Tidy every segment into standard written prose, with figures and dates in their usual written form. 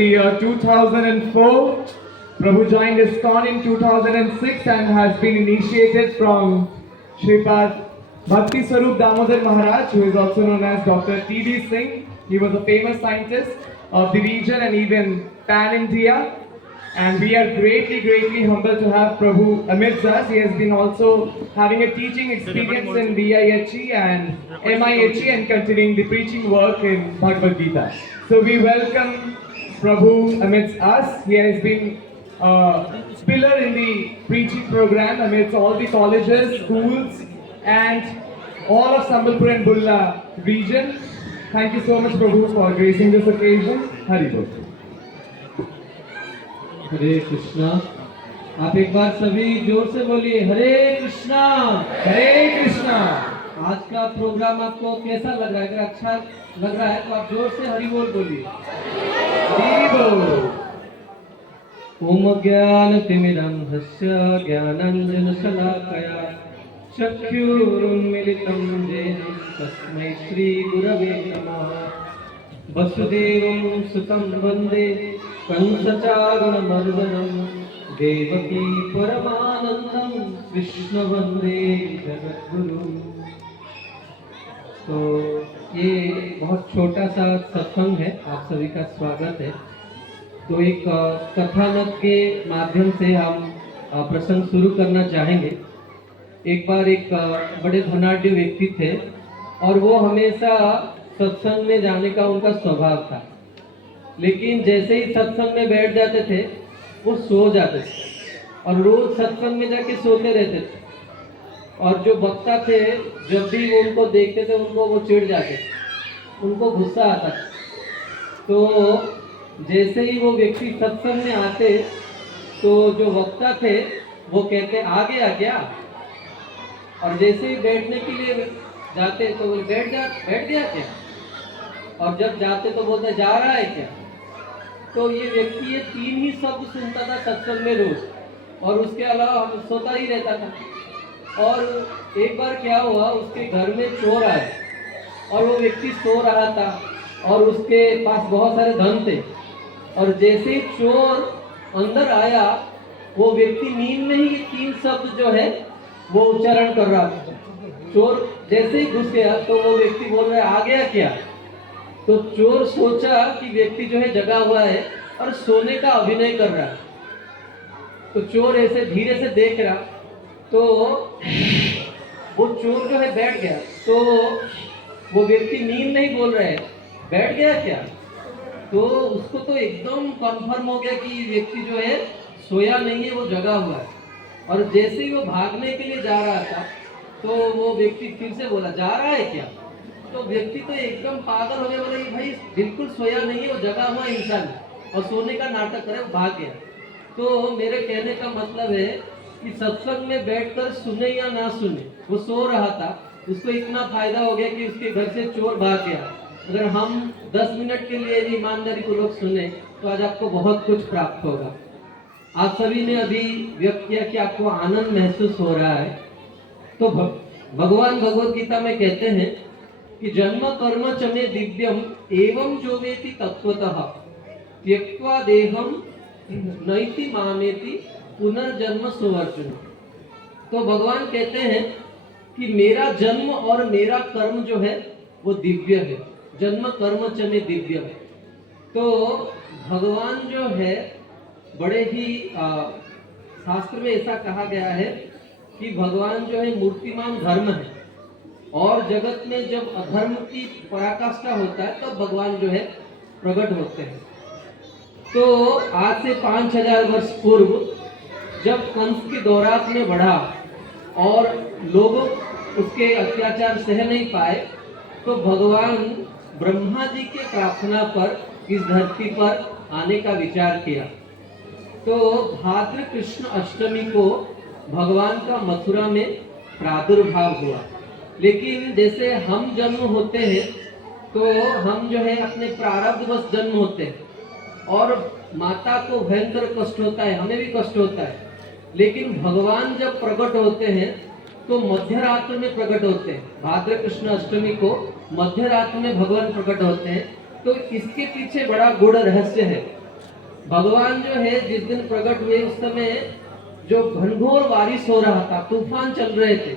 Year 2004, Prabhu joined ISKCON in 2006 and has been initiated from Shripad Bhakti Swarup Damodar Maharaj, who is also known as Dr. T.D. Singh. He was a famous scientist of the region and even pan-India. And we are greatly humbled to have Prabhu amidst us. He has been also having a teaching experience in DIHE and MIHE and continuing the preaching work in Bhagavad Gita. So we welcome Prabhu amidst us. He has been a pillar in the preaching program amidst all the colleges, schools and all of Sambalpur and Bulla region. Thank you so much Prabhu for gracing this occasion. Hari Bol. हरे कृष्णा। आप एक बार सभी जोर से बोलिए हरे कृष्णा। हरे कृष्णा। आज का programme आपको कैसा लग रहा है? अगर अच्छा लग रहा है तो आप जोर से हरि बोल बोलिए। हरि बोल। ओम ज्ञानतिमिरन्धस्य ज्ञानाञ्जनशलाकया चक्षुरुन्मीलितं येन तस्मै श्रीगुरवे नमः। वसुदेवं सुतं वन्दे कंसचारुणमर्दनं देवकी परमानन्दं कृष्ण वन्दे जगद्गुरुं। तो ये बहुत छोटा सा सत्संग है, आप सभी का स्वागत है। तो एक कथानक के माध्यम से हम प्रसंग शुरू करना चाहेंगे। एक बार एक बड़े धनाढ्य व्यक्ति थे और वो हमेशा सत्संग में जाने का उनका स्वभाव था, लेकिन जैसे ही सत्संग में बैठ जाते थे वो सो जाते थे और रोज सत्संग में जाके सोते रहते थे। और जो वक्ता थे जब भी वो उनको देखते थे उनको वो चिढ़ जाते थे, उनको गुस्सा आता था। तो जैसे ही वो व्यक्ति सत्संग में आते तो जो वक्ता थे वो कहते आ गया क्या, और जैसे ही बैठने के लिए जाते तो वो बैठ गया क्या, और जब जाते तो बोलते जा रहा है क्या। तो ये व्यक्ति ये तीन ही शब्द सुनता था सत्संग में रोज, और उसके अलावा हम सोता ही रहता था। और एक बार क्या हुआ, उसके घर में चोर आए और वो व्यक्ति सो रहा था और उसके पास बहुत सारे धन थे, और जैसे ही चोर अंदर आया वो व्यक्ति नींद में ही ये तीन शब्द जो है वो उच्चारण कर रहा था। चोर जैसे ही घुस गया तो वो व्यक्ति बोल रहा है आ गया क्या। तो चोर सोचा कि व्यक्ति जो है जगा हुआ है और सोने का अभिनय कर रहा है। तो चोर ऐसे धीरे से देख रहा, तो वो चोर जो है बैठ गया। तो वो व्यक्ति नींद नहीं बोल रहा है, बैठ गया क्या। तो उसको तो एकदम कंफर्म हो गया कि व्यक्ति जो है सोया नहीं है, वो जगा हुआ है। और जैसे ही वो भागने के लिए जा रहा था तो वो व्यक्ति फिर से बोला जा रहा है क्या। तो व्यक्ति तो एकदम पागल हो गया, बोला कि भाई बिल्कुल सोया नहीं है, वो जगा हुआ इंसान और सोने का नाटक करे, वो भाग गया। तो मेरे कहने का मतलब है कि सत्संग में बैठकर सुने या ना सुने, वो सो रहा था, उसको इतना फायदा हो गया कि उसके घर से चोर भाग गया। अगर हम 10 मिनट के लिए भी ईमानदारी पूर्वक सुने तो आज आपको बहुत कुछ प्राप्त होगा। आप सभी ने अभी व्यक्त किया कि आपको आनंद महसूस हो रहा है। तो भगवान भगवद गीता में कहते हैं कि जन्म कर्म च मे दिव्यम एवं जो वेति तत्वतः त्यक्त्वा देहम नैति मामेति पुनर्जन्म सुवर्जुन। तो भगवान कहते हैं कि मेरा जन्म और मेरा कर्म जो है वो दिव्य है। जन्म कर्म च मे दिव्यम। तो भगवान जो है बड़े ही शास्त्र में ऐसा कहा गया है कि भगवान जो है मूर्तिमान धर्म है, और जगत में जब अधर्म की पराकाष्ठा होता है तब तो भगवान जो है प्रकट होते हैं। तो आज से 5000 वर्ष पूर्व जब कंस के दौरात में बढ़ा और लोग उसके अत्याचार सह नहीं पाए, तो भगवान ब्रह्मा जी के प्रार्थना पर इस धरती पर आने का विचार किया। तो भाद्र कृष्ण अष्टमी को भगवान का मथुरा में प्रादुर्भाव हुआ। लेकिन जैसे हम जन्म होते हैं तो हम जो है अपने प्रारब्धवश जन्म होते हैं और माता को भयंकर कष्ट होता है, हमें भी कष्ट होता है। लेकिन भगवान जब प्रकट होते हैं तो मध्य रात्र में प्रकट होते हैं। भाद्र कृष्ण अष्टमी को मध्य रात्र में भगवान प्रकट होते हैं। तो इसके पीछे बड़ा गूढ़ रहस्य है भगवान जो है जिस दिन प्रकट हुए उस समय जो घनघोर बारिश हो रहा था, तूफान चल रहे थे,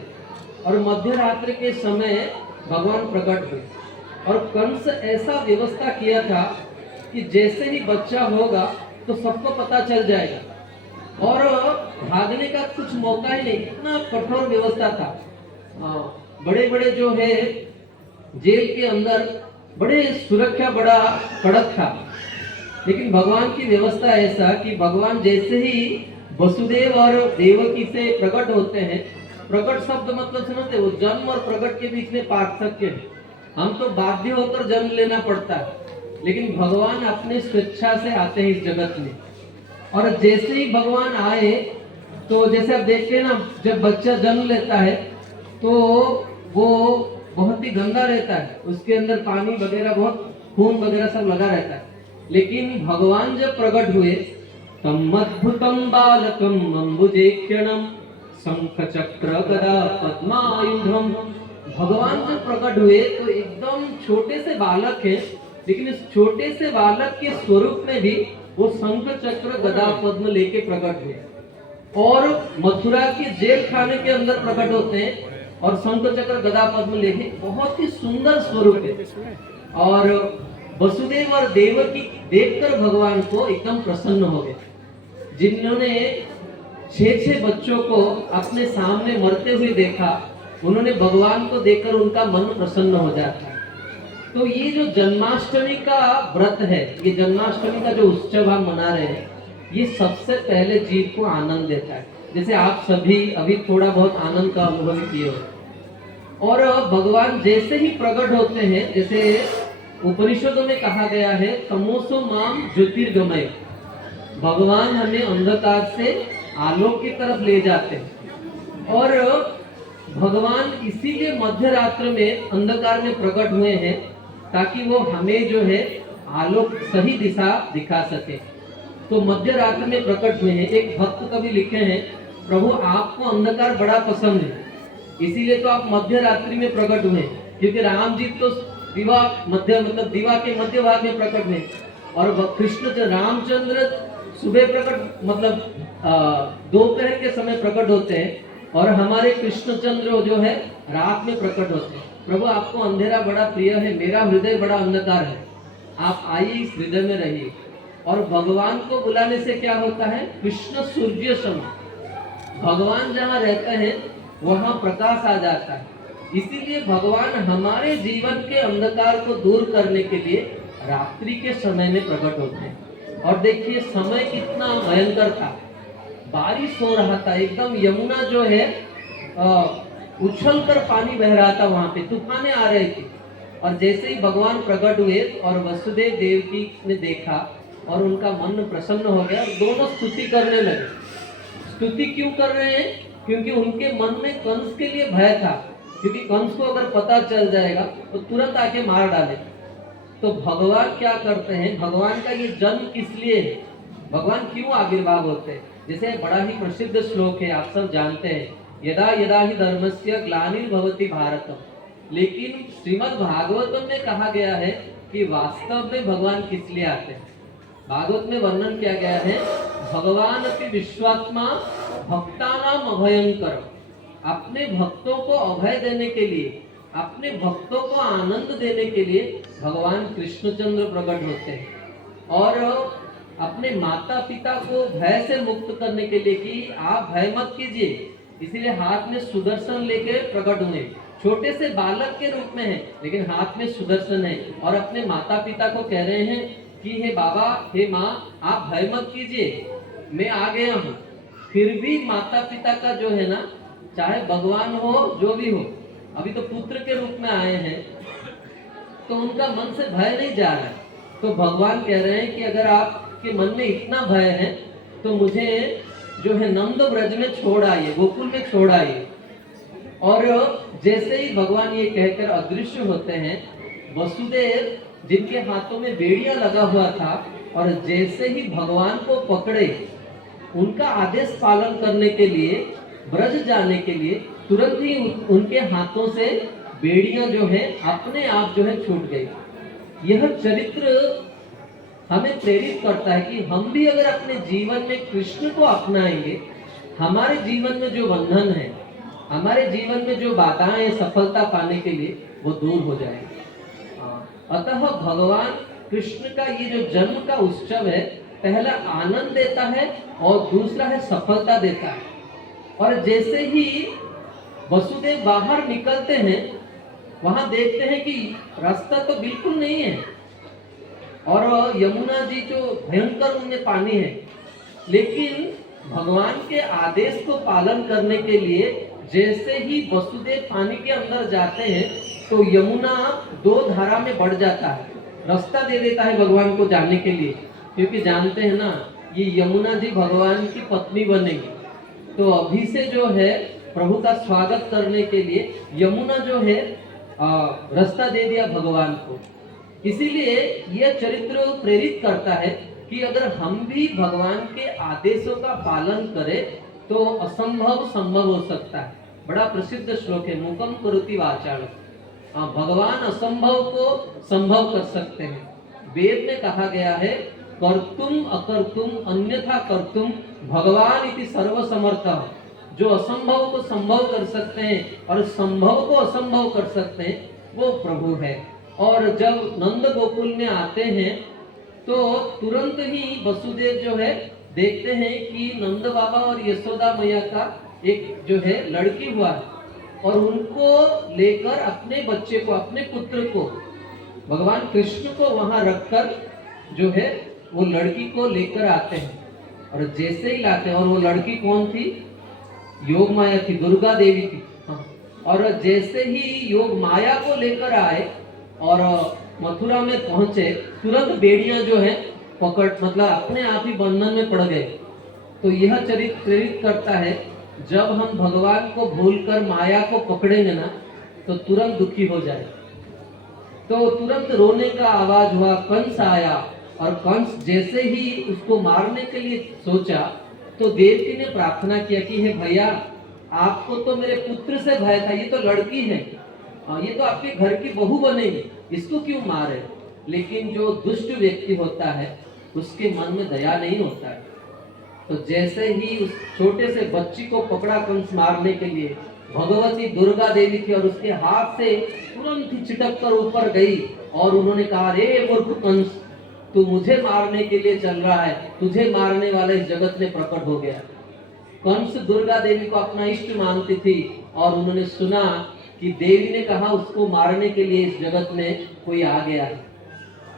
और मध्य रात्रि के समय भगवान प्रकट हुए। और कंस ऐसा व्यवस्था किया था कि जैसे ही बच्चा होगा तो सबको पता चल जाएगा और भागने का कुछ मौका ही नहीं, इतना कठोर व्यवस्था था। बड़े बड़े जो है जेल के अंदर बड़े सुरक्षा बड़ा कड़क था, लेकिन भगवान की व्यवस्था ऐसा कि भगवान जैसे ही वसुदेव और देवकी से प्रकट होते हैं, प्रकट शब्द मतलब समझते हो, जन्म और प्रकट के बीच में पार्थक्य है। हम तो बाध्य होकर जन्म लेना पड़ता है, लेकिन भगवान अपने स्वेच्छा से आते हैं इस जगत में। और जैसे ही भगवान आए तो जैसे आप देखते हैं ना, जब बच्चा जन्म लेता है तो वो बहुत ही गंदा रहता है, उसके अंदर पानी वगैरह बहुत खून वगैरह सब लगा रहता है। लेकिन भगवान जब प्रकट हुए, तम अद्भुतम बालकम अम्बुजेक्षणम शंख चक्र गदा पद्मायुधम। भगवान जब प्रकट हुए तो एकदम छोटे से बालक है, लेकिन इस छोटे से बालक के स्वरूप में भी वो शंख चक्र गदा पद्म लेके प्रकट हुए। और मथुरा के जेल खाने के अंदर प्रकट होते हैं और शंख चक्र गदा पद्म लेके, बहुत ही सुंदर स्वरूप है। और वसुदेव और देवकी देखकर भगवान को एकदम प्रसन्न हो गए। जिन्होंने 6 बच्चों को अपने सामने मरते हुए देखा, उन्होंने भगवान को देखकर उनका मन प्रसन्न हो जाता है। तो ये जो जन्माष्टमी का व्रत है, ये जन्माष्टमी का जो उत्सव हम मना रहे हैं, ये सबसे पहले जीव को आनंद देता है। जैसे आप सभी अभी थोड़ा बहुत आनंद का अनुभव किए हो। और भगवान जैसे ही प्रकट होते हैं, जैसे उपनिषदों में कहा गया है, तमोसो माम ज्योतिर्गमय, भगवान हमें अंधकार से आलोक की तरफ ले जाते हैं। और भगवान इसीलिए मध्य रात्र में अंधकार में प्रकट हुए हैं, ताकि वो हमें जो है आलोक सही दिशा दिखा सके। तो मध्य रात्र में प्रकट हुए हैं। एक भक्त कवि लिखे हैं, प्रभु आपको अंधकार बड़ा पसंद है, इसीलिए तो आप मध्य रात्रि में प्रकट हुए, क्योंकि राम जी तो दिवा मध्य मतलब दिवा के मध्य भाग में प्रकट हुए, और कृष्ण रामचंद्र सुबह प्रकट मतलब दोपहर के समय प्रकट होते हैं, और हमारे कृष्णचंद्र जो है रात में प्रकट होते हैं। प्रभु आपको अंधेरा बड़ा प्रिय है, मेरा हृदय बड़ा अंधकार है, आप आइए इस हृदय में रहिए। और भगवान को बुलाने से क्या होता है, कृष्ण सूर्य सम, भगवान जहाँ रहते हैं वहाँ प्रकाश आ जाता है। इसीलिए भगवान हमारे जीवन के अंधकार को दूर करने के लिए रात्रि के समय में प्रकट होते हैं। और देखिए समय कितना भयंकर था, बारिश हो रहा था, एकदम यमुना जो है उछल कर पानी बह रहा था, वहां पे तूफाने आ रहे थे। और जैसे ही भगवान प्रकट हुए और वसुदेव देवकी ने देखा और उनका मन प्रसन्न हो गया, और दोनों स्तुति करने लगे। स्तुति क्यों कर रहे हैं, क्योंकि उनके मन में कंस के लिए भय था, क्योंकि कंस को अगर पता चल जाएगा तो तुरंत आके मार डाले। तो भगवान क्या करते हैं, भगवान का ये जन्म किस लिए है, भगवान क्यों आविर्भाव होते हैं। जैसे बड़ा ही प्रसिद्ध श्लोक है, आप सब जानते हैं, यदा यदा ही धर्मस्य ग्लानिर्भवति भारतम। लेकिन श्रीमद् भागवतम में कहा गया है कि वास्तव में भगवान किस लिए आते हैं। भागवत में वर्णन किया गया है, भगवान अपनी विश्वात्मा भक्तानाम अभयंकर, अपने भक्तों को अभय देने के लिए, अपने भक्तों को आनंद देने के लिए भगवान कृष्णचंद्र प्रकट होते हैं। और अपने माता पिता को भय से मुक्त करने के लिए कि आप भय मत कीजिए, इसीलिए हाथ में सुदर्शन लेके प्रकट हुए। छोटे से बालक के रूप में है, लेकिन हाथ में सुदर्शन है, और अपने माता पिता को कह रहे हैं कि हे बाबा, हे माँ, आप भय मत कीजिए, मैं आ गया हूँ। फिर भी माता पिता का जो है ना, चाहे भगवान हो जो भी हो, अभी तो पुत्र के रूप में आए हैं, तो उनका मन से भय नहीं जा रहा है। तो भगवान कह रहे हैं कि अगर आपके मन में इतना भय है तो मुझे जो है नंद ब्रज में छोड़ आइए, गोकुल में छोड़ आइए। और जैसे ही भगवान ये कहकर अदृश्य होते हैं, वसुदेव जिनके हाथों में बेड़िया लगा हुआ था, और जैसे ही भगवान को पकड़े, उनका आदेश पालन करने के लिए, ब्रज जाने के लिए, तुरंत ही उनके हाथों से बेड़ियां जो है अपने आप जो है छूट गई। यह चरित्र हमें प्रेरित करता है कि हम भी अगर अपने जीवन में कृष्ण को अपनाएंगे, हमारे जीवन में जो बंधन है, हमारे जीवन में जो बाधाएं हैं सफलता पाने के लिए, वो दूर हो जाएंगे। अतः भगवान कृष्ण का ये जो जन्म का उत्सव है, पहला आनंद देता है और दूसरा है सफलता देता है। और जैसे ही वसुदेव बाहर निकलते हैं, वहां देखते हैं कि रास्ता तो बिल्कुल नहीं है और यमुना जी जो भयंकर उनमें पानी है, लेकिन भगवान के आदेश को पालन करने के लिए जैसे ही वसुदेव पानी के अंदर जाते हैं तो यमुना दो धारा में बढ़ जाता है, रास्ता दे देता है भगवान को जाने के लिए, क्योंकि जानते हैं ना ये यमुना जी भगवान की पत्नी बनेगी। तो अभी से जो है प्रभु का स्वागत करने के लिए यमुना जो है रास्ता दे दिया भगवान को। इसीलिए यह चरित्र प्रेरित करता है कि अगर हम भी भगवान के आदेशों का पालन करें तो असंभव संभव हो सकता है। बड़ा प्रसिद्ध श्लोक है, मूकम करोति वाचाल। भगवान असंभव को संभव कर सकते हैं। वेद में कहा गया है, कर्तुम अकर्तुम अन्यथा कर्तुम भगवान इति सर्वसमर्थः। जो असंभव को संभव कर सकते हैं और संभव को असंभव कर सकते हैं, वो प्रभु है। और जब नंद गोकुल में आते हैं तो तुरंत ही वसुदेव जो है देखते हैं कि नंद बाबा और यशोदा मैया का एक जो है लड़की हुआ है, और उनको लेकर अपने बच्चे को, अपने पुत्र को, भगवान कृष्ण को वहां रखकर जो है वो लड़की को लेकर आते हैं। और जैसे ही लाते हैं, और वो लड़की कौन थी? योग माया थी, दुर्गा देवी थी। और जैसे ही योग माया को लेकर आए और मथुरा में पहुंचे, तुरंत बेड़ियां जो है पकड़, मतलब अपने आप ही बंधन में पड़ गए। तो यह चरित्र प्रेरित करता है, जब हम भगवान को भूलकर माया को पकड़ेंगे ना तो तुरंत दुखी हो जाए। तो तुरंत रोने का आवाज हुआ, कंस आया, और कंस जैसे ही उसको मारने के लिए सोचा तो देवकी ने प्रार्थना किया कि हे भैया, आपको तो मेरे पुत्र से भय था, ये तो लड़की है, ये तो आपके घर की बहू बनेगी, इसको क्यों मारे? लेकिन जो दुष्ट व्यक्ति होता है उसके मन में दया नहीं होता है। तो जैसे ही उस छोटे से बच्ची को पकड़ा कंस मारने के लिए, भगवती दुर्गा देवी थी और उसके हाथ से तुरंत ही चिटक कर ऊपर गई और उन्होंने कहा, रे मूर्ख कंस, तू मुझे मारने के लिए चल रहा है, तुझे मारने वाला इस जगत में प्रकट हो गया। कंस दुर्गा देवी को अपना इष्ट मानती थी और उन्होंने सुना कि देवी ने कहा उसको मारने के लिए इस जगत में कोई आ गया है,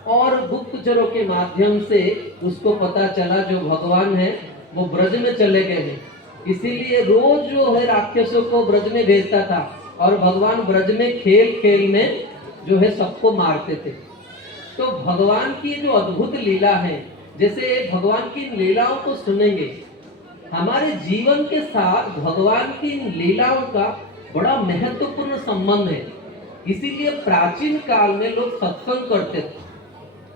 और गुप्तचरों के माध्यम से उसको पता चला जो भगवान है वो ब्रज में चले गए हैं। इसीलिए रोज जो है राक्षसों को ब्रज में भेजता था और भगवान ब्रज में खेल खेल में जो है सबको मारते थे। तो भगवान की जो अद्भुत लीला है, जैसे भगवान की लीलाओं को सुनेंगे, हमारे जीवन के साथ भगवान की लीलाओं का बड़ा महत्वपूर्ण संबंध है। इसीलिए प्राचीन काल में लोग सत्संग करते थे,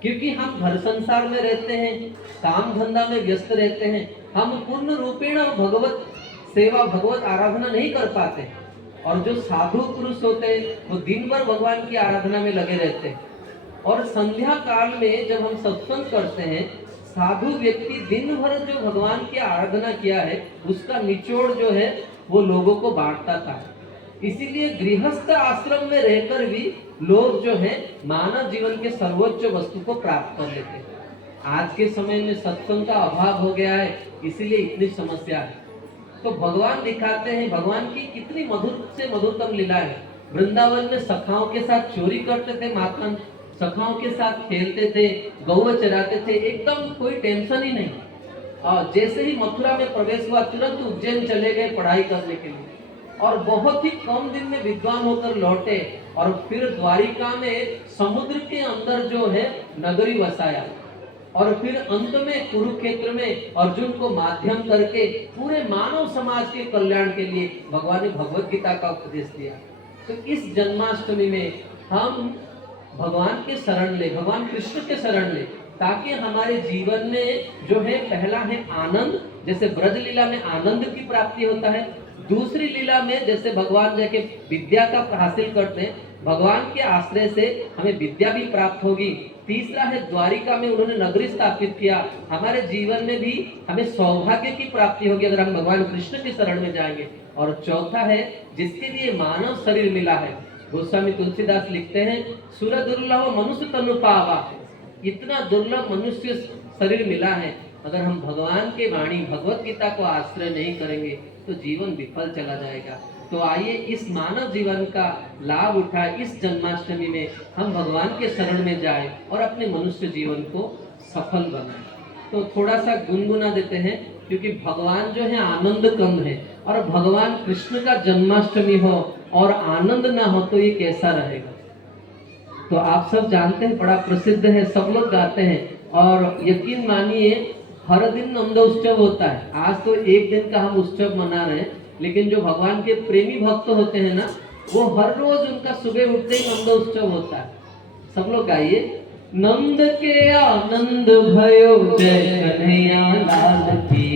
क्योंकि हम घर संसार में रहते हैं, काम धंधा में व्यस्त रहते हैं, हम पूर्ण रूपेण भगवत सेवा, भगवत आराधना नहीं कर पाते। और जो साधु पुरुष होते हैं वो दिन भर भगवान की आराधना में लगे रहते हैं। और संध्या काल में जब हम सत्संग करते हैं, साधु व्यक्ति दिन भर जो भगवान की आराधना किया है उसका निचोड़ जो है वो लोगों को बांटता था। इसीलिए गृहस्थ आश्रम में रहकर भी लोग जो है मानव जीवन के सर्वोच्च वस्तु को प्राप्त कर लेते हैं। आज के समय में सत्संग का अभाव हो गया है, इसीलिए इतनी समस्या है। तो भगवान दिखाते हैं भगवान की कितनी मधुर से मधुरतम लीला है। वृंदावन में सखाओं के साथ चोरी करते थे माखन, सखाओं के साथ खेलते थे, गौ चराते थे, एकदम कोई टेंशन ही नहीं। और जैसे ही मथुरा में प्रवेश हुआ तुरंत उज्जैन चले गए पढ़ाई करने के लिए, और बहुत ही कम दिन में विद्वान होकर लौटे, और फिर द्वारिका में समुद्र के अंदर जो है नगरी बसाया, और फिर अंत में कुरुक्षेत्र में अर्जुन को माध्यम करके पूरे मानव समाज के कल्याण के लिए भगवान ने भगवत गीता का उपदेश दिया। तो इस जन्माष्टमी में हम भगवान के शरण ले, भगवान कृष्ण के शरण ले, ताकि हमारे जीवन में जो है पहला है आनंद, जैसे ब्रज लीला में आनंद की प्राप्ति होता है। दूसरी लीला में जैसे भगवान जाके विद्या का हासिल करते हैं, भगवान के आश्रय से हमें विद्या भी प्राप्त होगी। तीसरा है द्वारिका में उन्होंने नगरी स्थापित किया। हमारे जीवन में भी हमें सौभाग्य की प्राप्ति होगी अगर हम भगवान कृष्ण की शरण में जाएंगे। और चौथा है जिसके लिए मानव शरीर मिला है, गोस्वामी तुलसीदास लिखते हैं सुर दुर्लभ मनुष्य तनु पावा, इतना दुर्लभ मनुष्य शरीर मिला है, अगर हम भगवान के वाणी भगवत गीता को आश्रय नहीं करेंगे तो जीवन विफल चला जाएगा। तो आइए इस मानव जीवन का लाभ उठाए, इस जन्माष्टमी में हम भगवान के शरण में जाएं और अपने मनुष्य जीवन को सफल बनाएं। तो थोड़ा सा गुनगुना देते हैं, क्योंकि भगवान जो है आनंद कम है, और भगवान कृष्ण का जन्माष्टमी हो और आनंद ना हो तो ये कैसा रहेगा। तो आप सब जानते हैं, बड़ा प्रसिद्ध है, सब लोग गाते हैं, और यकीन मानिए हर दिन नंद उत्सव होता है। आज तो एक दिन का हम उत्सव मना रहे हैं, लेकिन जो भगवान के प्रेमी भक्त होते हैं ना, वो हर रोज उनका सुबह उठते ही नंद उत्सव होता है। सब लोग गाइए, नंद के आनंद भयो जय कन्हैया लाल की,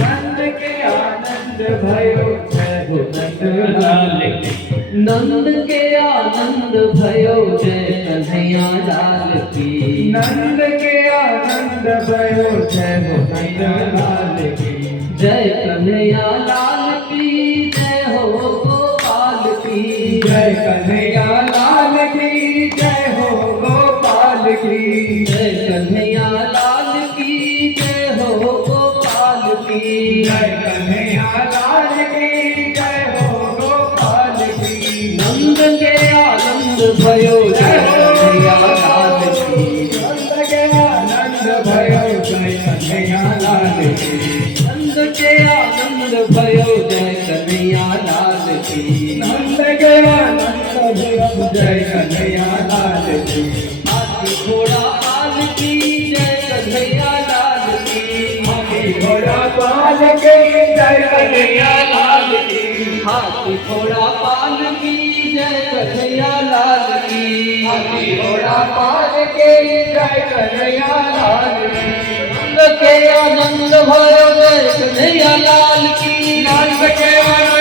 नंद के आनंद भयो जय हो नंद लाल की, नंद के आनंद भयो जय कन्हैया लाल की, नंद के आनंद भयो जय हो नंद लाल की, जय कन्हैया लाल की, जय हो गोपाल की, जय कन्हैया लाल की, जय हो गोपाल की, जय कन्हैया लाल की, जय हो गोपाल की, जय कन्हैया लाल की, जय हो गोपाल की, नंद के आनंद भयो जय कन्हैया लाल की, नंद के आनंद भयो जय कन्हैया लाल की, नंद के आनंद भयो जय कन्हैया लाल की, नंद के आनंद भयो जय कन्हैया लाल की, हाथी घोड़ा पाल की जय कन्हैया लाल की, हाथी घोड़ा पाल के जय कन्हैया लाल की, हाथी घोड़ा पाल की जय कन्हैया लाल की, हाथी घोड़ा पाल के जय कन्हैया लाल की, नंद के आनंद भयो जय कन्हैया लाल की, नंद के आनंद